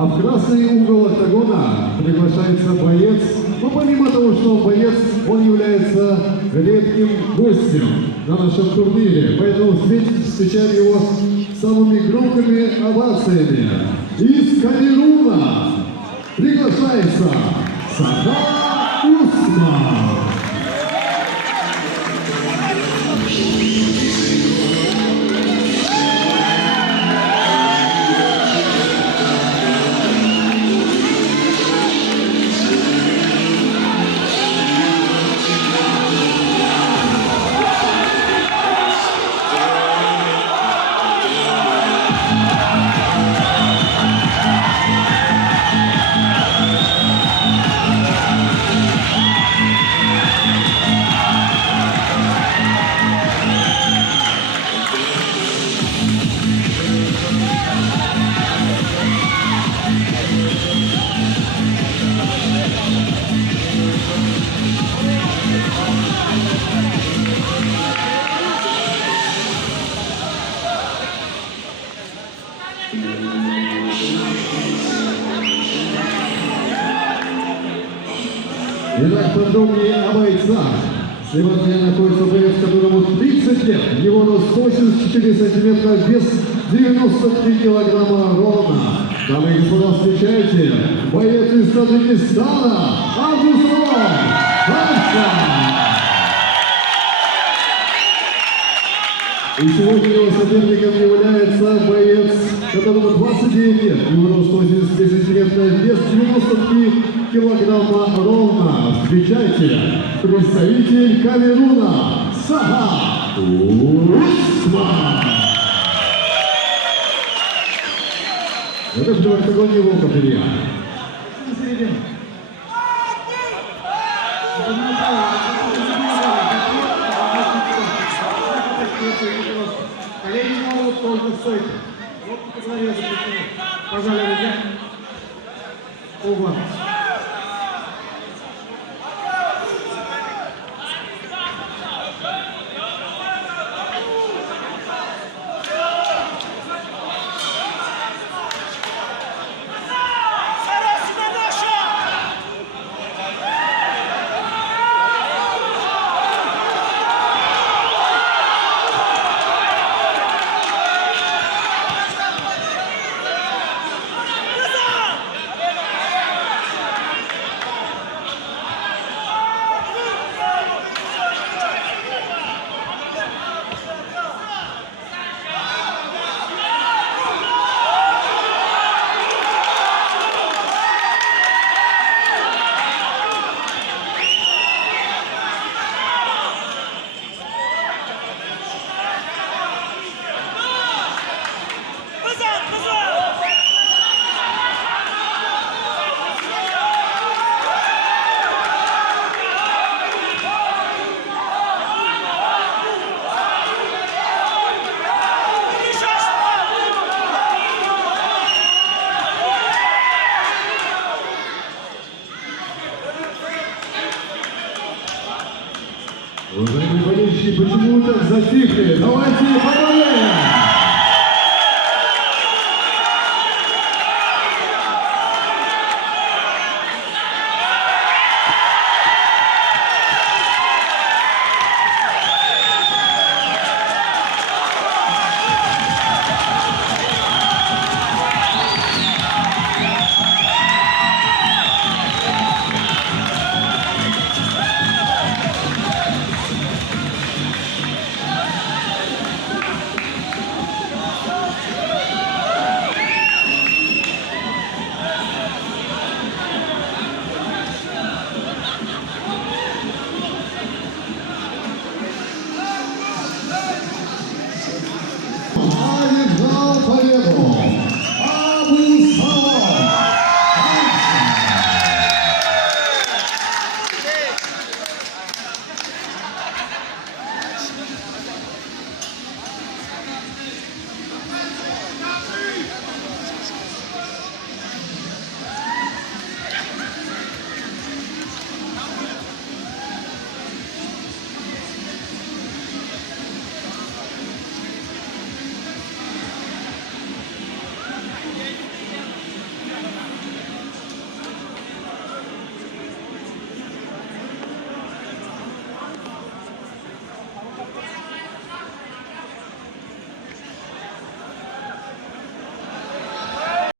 А в красный угол октагона приглашается боец. Но помимо того, что он боец, он является редким гостем на нашем турнире. Поэтому встречаем его самыми громкими овациями. Из Камеруна приглашается Саха Усман. Итак, подробнее о бойцах. Слева от меня находится боец, которому 30 лет. Его рост 84 сантиметра, вес 93 килограмма ровно. Дамы и господа, встречайте, боец из Таджикистана, Абдусалам Хасан. И сегодня его соперником является боец, которому 29 лет. Его рост 83 сантиметра, вес 93 килограмма ровно. Встречайте, представитель Камеруна Саха Усман. Это в октагоне его капелья. Колени могут только стойки. Локти по голове запрещены. Пожалуй, ребят. Оба. Уважаемые болельщики, почему так затихли? Давайте поболеем!